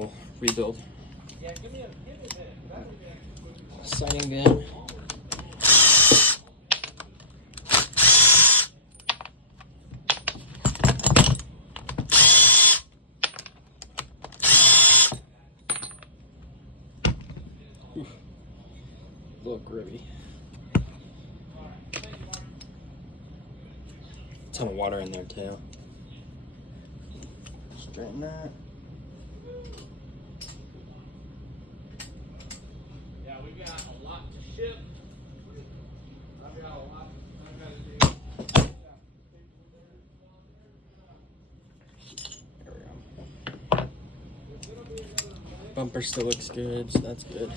little rebuild. Siding bin. Oof. A little gribby. Ton of water in there too. Straighten that. Yeah, we got a lot to ship. I've got a lot to do. There we go. Bumper still looks good, so that's good.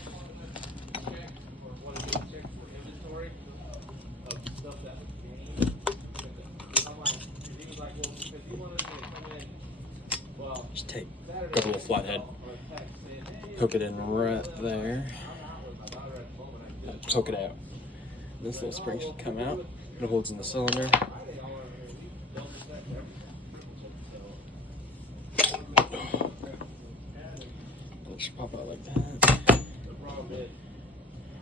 Just take a little flathead, poke it in right there, and poke it out. This little spring should come out. It holds in the cylinder. It should pop out like that. The problem is,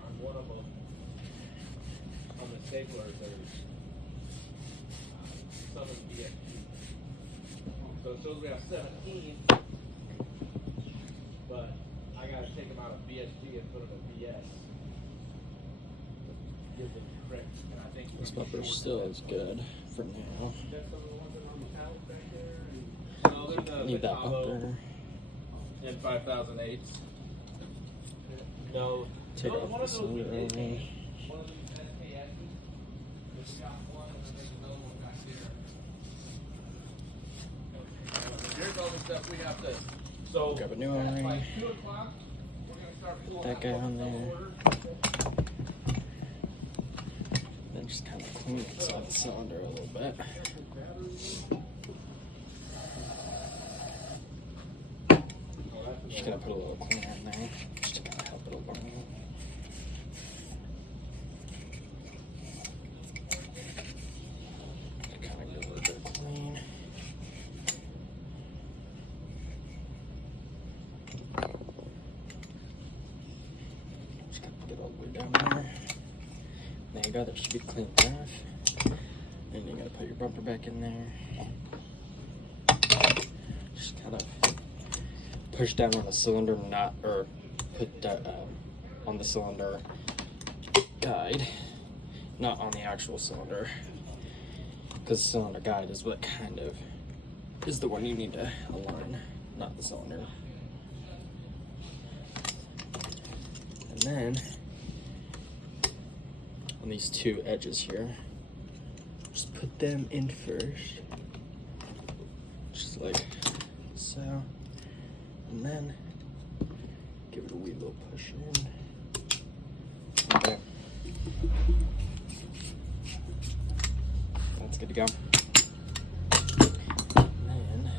on one of them, on the stapler, there's some of the BSG. So it shows we have 17, but I gotta take them out of BSG and put them in BS. Give them correct, and I think This bumper still is good for now. Need that bumper. In 5,008. No. Take off the cylinder only. One of these SKSs. It's got one, and then there's another one back here. Here's all the stuff we have to. So Grab a new at ring. like 2 o'clock, we're gonna start pulling That guy out on the there. order. Then just kind of clean inside the cylinder a little bit. Just gonna put a little cleaner in there, just to kind of help it along. Kind of get a little bit of clean. Just gonna get all the way down there. There you go, that should be cleaned off. Then you gotta put your bumper back in there. Just kind of push down on the cylinder, or put that on the cylinder guide, not on the actual cylinder, because the cylinder guide is what kind of is the one you need to align, not the cylinder. And then on these two edges here, just put them in first, just like so. And then give it a wee little push in. Okay. That's good to go. And then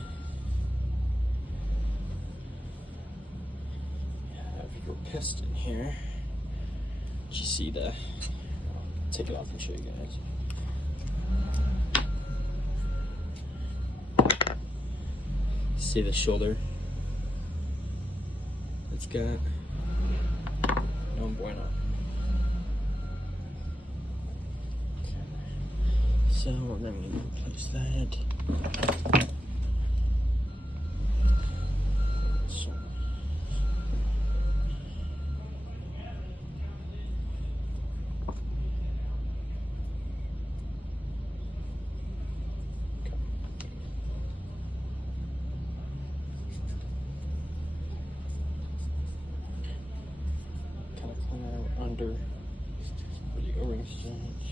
you have your piston here. Did you see the? I'll take it off and show you guys. See the shoulder? It's got no bueno. Okay. So we're going to replace that. So. Under where the O-ring starts.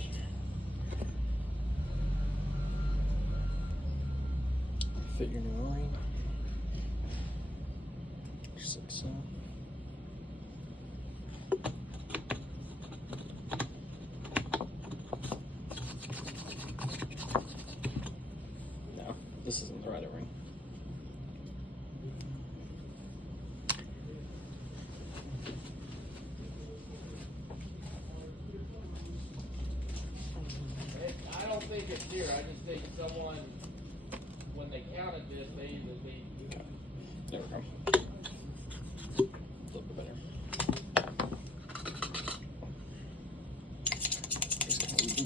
Fit your new O-ring, just like so. No, this isn't the right O-ring. I think it's here. I just think someone, when they counted this, they There we go.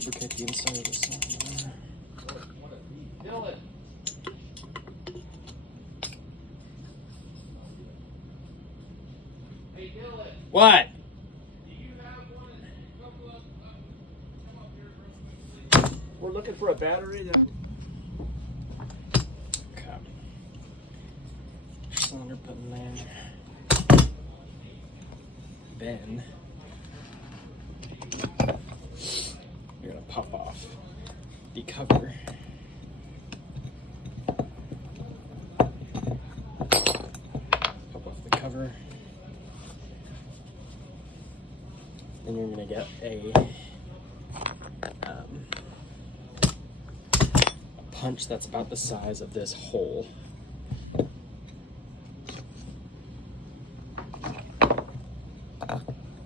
lubricate the inside of the cylinder. Dylan. Hey Dylan. What? Do you have one? Come up here real quick, please. We're looking for a battery that. Okay. Cylinder put in there. Then you're gonna pop off the cover. Pop off the cover. Then you're gonna get a punch that's about the size of this hole.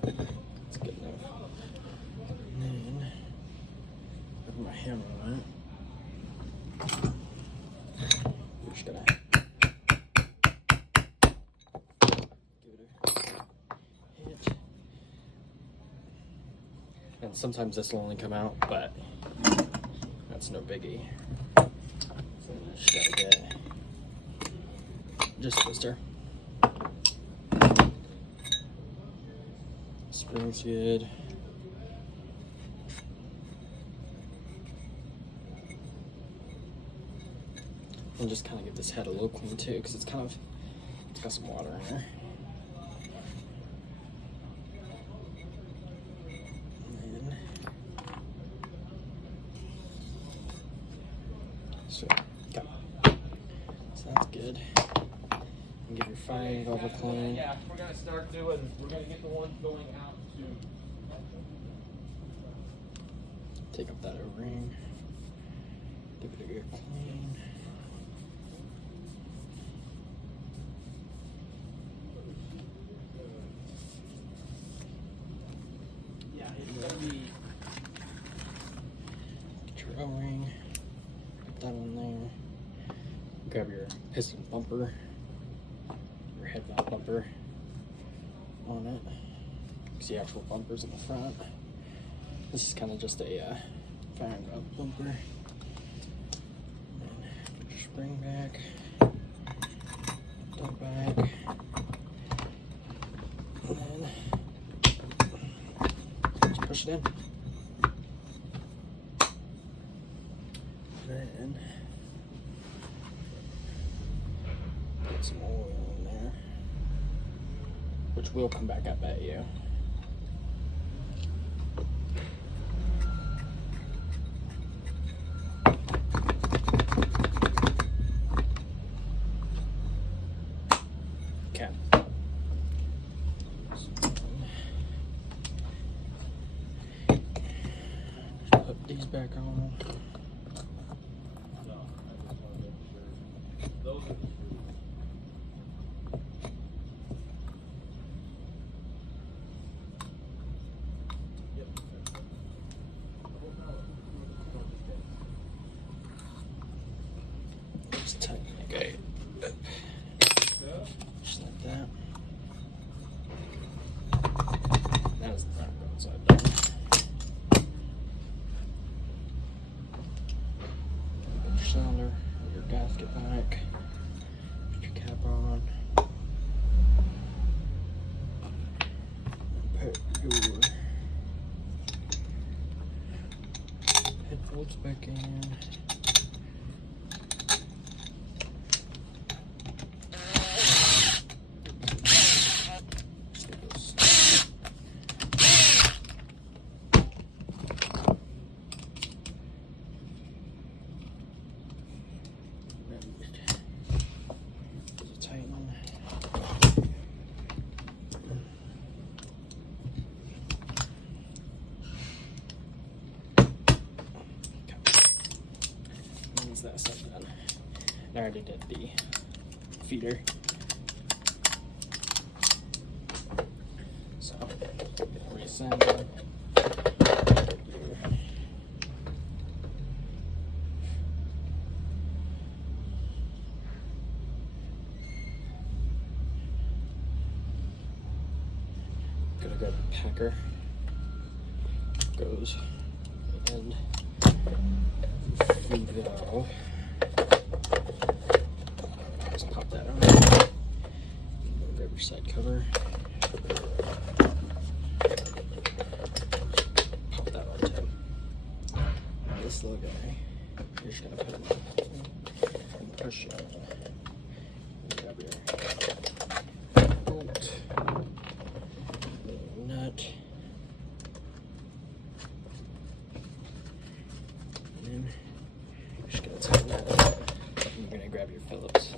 That's good enough. And then put my hammer on it. We're just gonna give it a hit. And sometimes this will only come out, but that's no biggie. So I just gotta get just twister. Spring's good. And just kind of give this head a little clean too, because it's got some water in there. And then, so that's good. And give your firing valve a clean. Yeah, we're gonna start doing. We're gonna get the one going out to. Take up that O-ring. Give it a good clean. Yeah, it's gonna be. Get your O-ring. Put that on there. Grab your piston bumper. Your head valve bumper on it. See the actual bumpers in the front. This is kind of just a firing valve bumper. And then put your spring back. Dump back. And then just push it in. Then put some oil in there, which will come back up at you. Okay. Put these back on. Those are the screws. Just tighten the gate. Just like that. That is the front side done. Put your cylinder, your gasket back. Put your cap on. Put your head bolts back in. Tighten. Means that's done. I already did the feeder. So reassemble. Gonna grab the packer. Goes right and feed valve. Just pop that on. Grab your side cover. Pop that on too. This little guy, you're just gonna put him on and push it. Grab your bolt, little nut, and then you're just gonna tighten that up. And you're gonna grab your Phillips.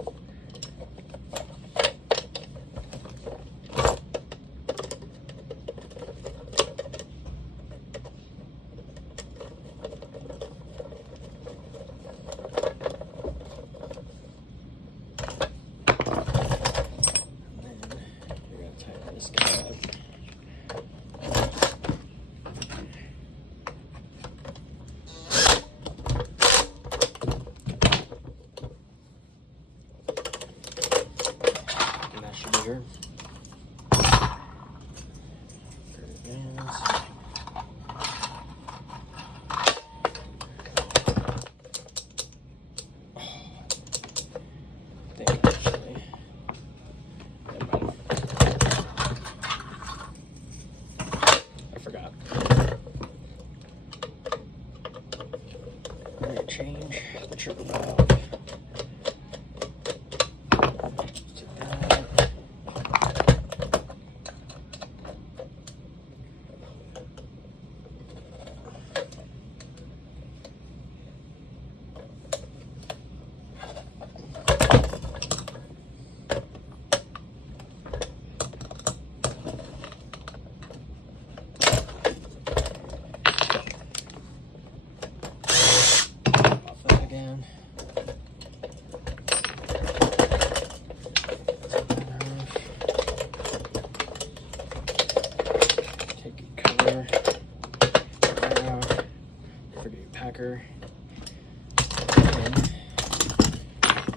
And that should be here. There it is. Oh, I think actually. Never mind. I forgot. I'm gonna change the trigger valve. Off that again. Take your cover out. Forget your packer. And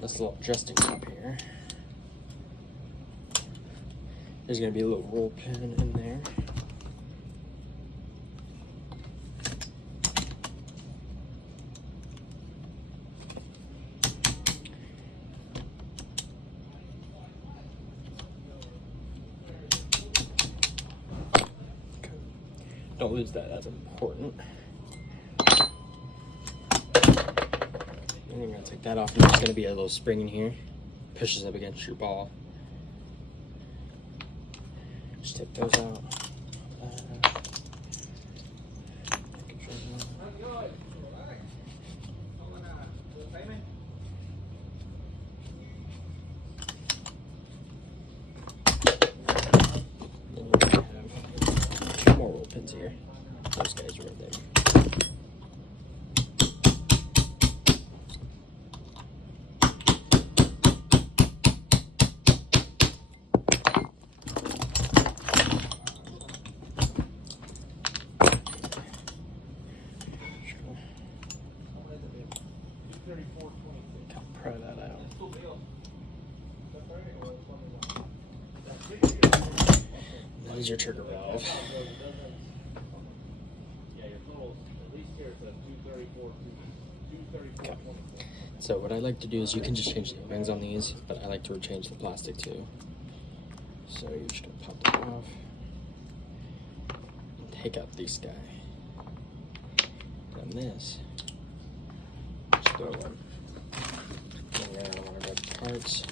this little adjusting knob here. There's going to be a little roll pin in there. Don't lose that, that's important. And you're going to take that off, and there's going to be a little spring in here. Pushes up against your ball. Just take those out. Then you're going to have two more roll pins here. Those guys are right there. Pry that out. That is your trigger valve. Okay. So what I like to do is you can just change the O-rings on these, but I like to change the plastic too. So you're just gonna pop that off and take out this guy. And this, just throw one. And then I want to grab the parts.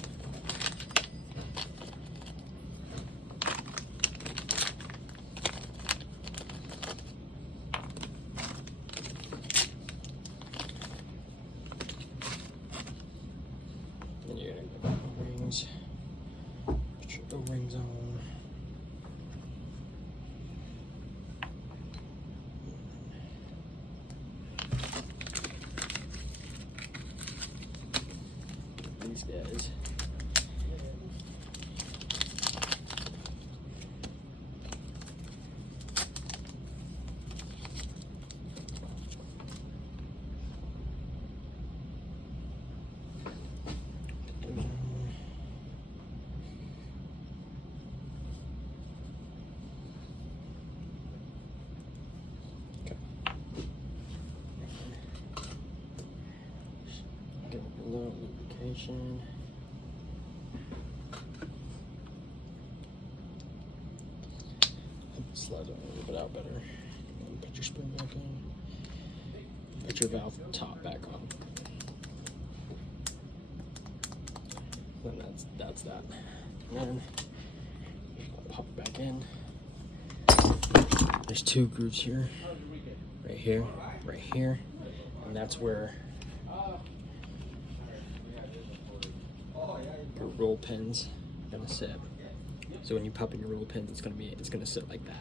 Then you're gonna grab the O-rings. Put your O-rings on. These guys. combination. Slide it a little bit out better. And put your spring back in. Put your valve top back on. Then that's that. And then pop it back in. There's two grooves here, right here, and that's where your roll pins are gonna sit. So when you pop in your roll pins, it's gonna sit like that.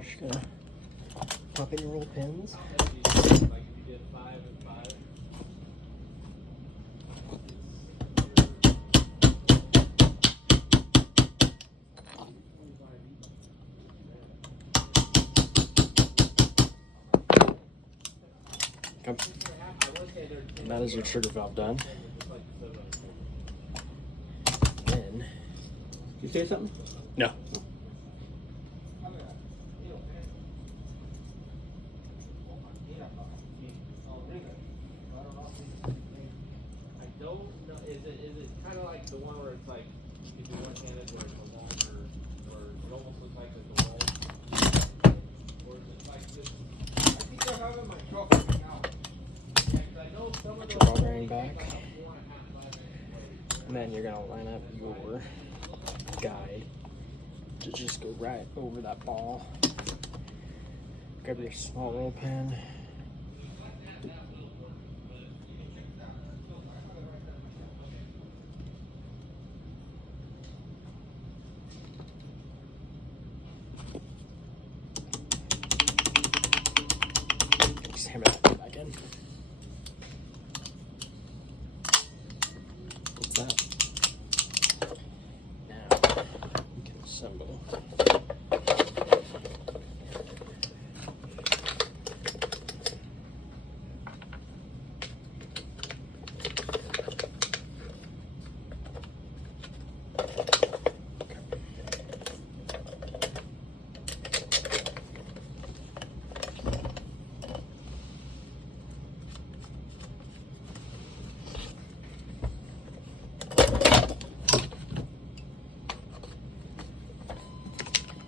Just gonna pop in your roll pins. And that is your trigger valve done. Then, You say something? no. I don't know. Is it kind of like the one where it's like you do one-handed, where it's a longer, or it almost looks like it's a roll, or is it like this? I think I have it in my truck right now. Yeah, 'cause I know some of Put those your ball bearing back. like a 4.5 blade. And then you're gonna line up your guide to just go right over that ball. Grab your small roll pin. Just hammer that back in. What's that? Now we can assemble.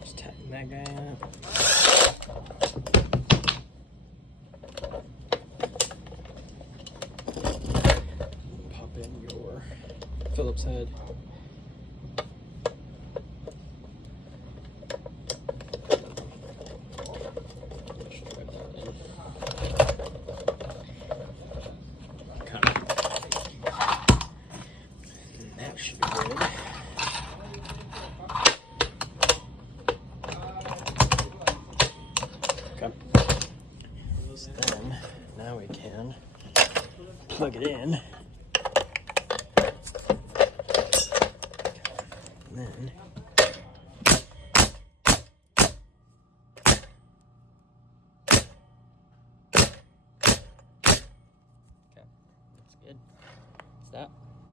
Just tighten that guy up. Pop in your Phillips head. Just drop that in. And that should be good. Okay. So then, now we can plug it in. And then okay, that's good. That's that.